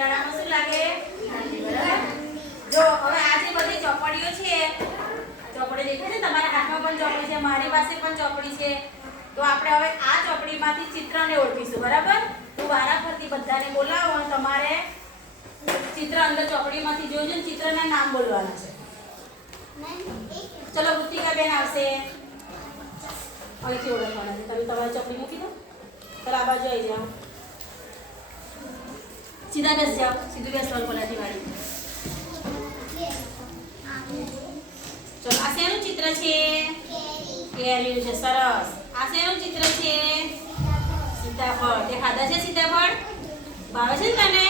શિયાળામાં શું લાગે? જો, હવે આ જે બધી ચોપડીઓ છે. ચોપડી દેખાય છે? તમારા હાથમાં પણ ચોપડી છે, મારી પાસે પણ ચોપડી છે. તો આપણે હવે આ ચોપડીમાંથી ચિત્રને ઓળખીશું, બરાબર? તો વારાફરતી બધાને બોલાવો અને તમારે ચિત્ર અંદર ચોપડીમાંથી જોજો ને ચિત્રના નામ બોલવાના છે. ચલો વૃત્તિકા બેન આવશે. અહીંથી ઓળખવાના છે. તમે તમારી ચોપડી મૂકી દો. ચાલો, આ બાજુ આવી જાઓ. સીધા બેસ જાઓ સીધું બેસવાનું પલાટી વાળી ચલો આ શેનું ચિત્ર છે કેરીનું છે સરસ આ શેનું ચિત્ર છે સીતાફળ તે ખાધા છે સીતાફળ ભાવે છે ને તને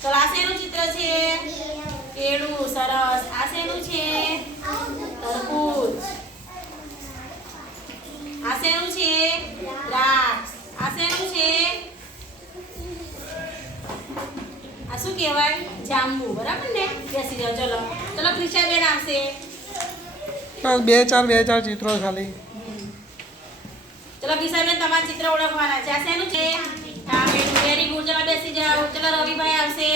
ચલો આ શેનું ચિત્ર છે કેળું સરસ આ શેનું છે તરબૂચ આ શેનું છે દ્રાક્ષ આ શેનું છે આ શું કહેવાય જાંબુ બરાબર ને? બેસી જાઓ ચલો. ચલો ક્રિશાબેન આવશે. બસ બે ચાર બે ચાર ચિત્રો ખાલી. ચલો કિશાબેન તમારા ચિત્ર ઓળખવાના છે. આ શેનું છે? ટામેટું વેરી ગુડ ચલો બેસી જાઓ. ચલો રવિભાઈ આવશે.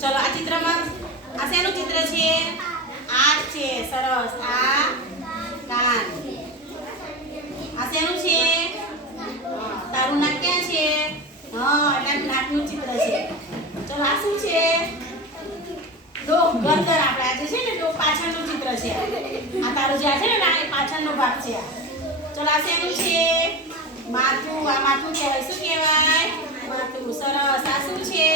ચલો આ ચિત્રમાં આ શેનું ચિત્ર છે? છે સરસ. આ કાન આ શેનું છે? તારું નાક ક્યાં છે? હા એટલે નાકનું ચિત્ર છે. ચલો આ શું છે? ડોક ગરદર આપણે આજે છે ને ડોક પાછળનું ચિત્ર છે આ. તારું જે છે ને ના એ પાછળનો ભાગ છે આ. ચલો આ શેનું છે? માથું. આ માથું કહેવાય. શું કહેવાય? માથું. સરસ. આ શું છે?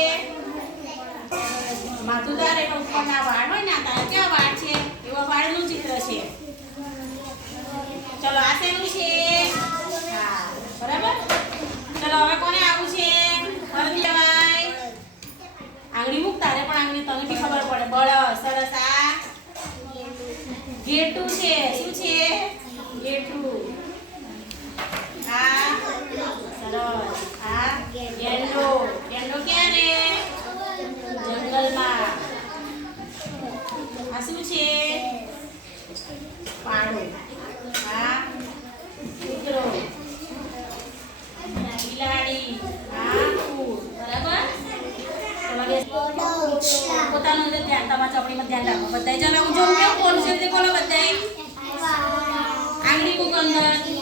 માથું તારે એના ઉપરના વાળ છે? આ શેનું હવે કોને આવું છે? આંગળી મૂક, તારે પણ આંગળી, તને બી પડે. બળ સરસ, આ. ગેટું છે. શું છે? ગેટું આ. સરસ. આ. ગેંડો ગેંડો ક્યાં રે જંગલમાં આ શું છે? પાડો. આ કૂતરો બિલાડી આ ફૂલ બરાબર? પોતાનું અંદર ધ્યાન તમારા ચોપડીમાં ધ્યાન રાખો. બધાય હું કોણ છે? તે બોલો બધાય. આંગળી કુક અંદર.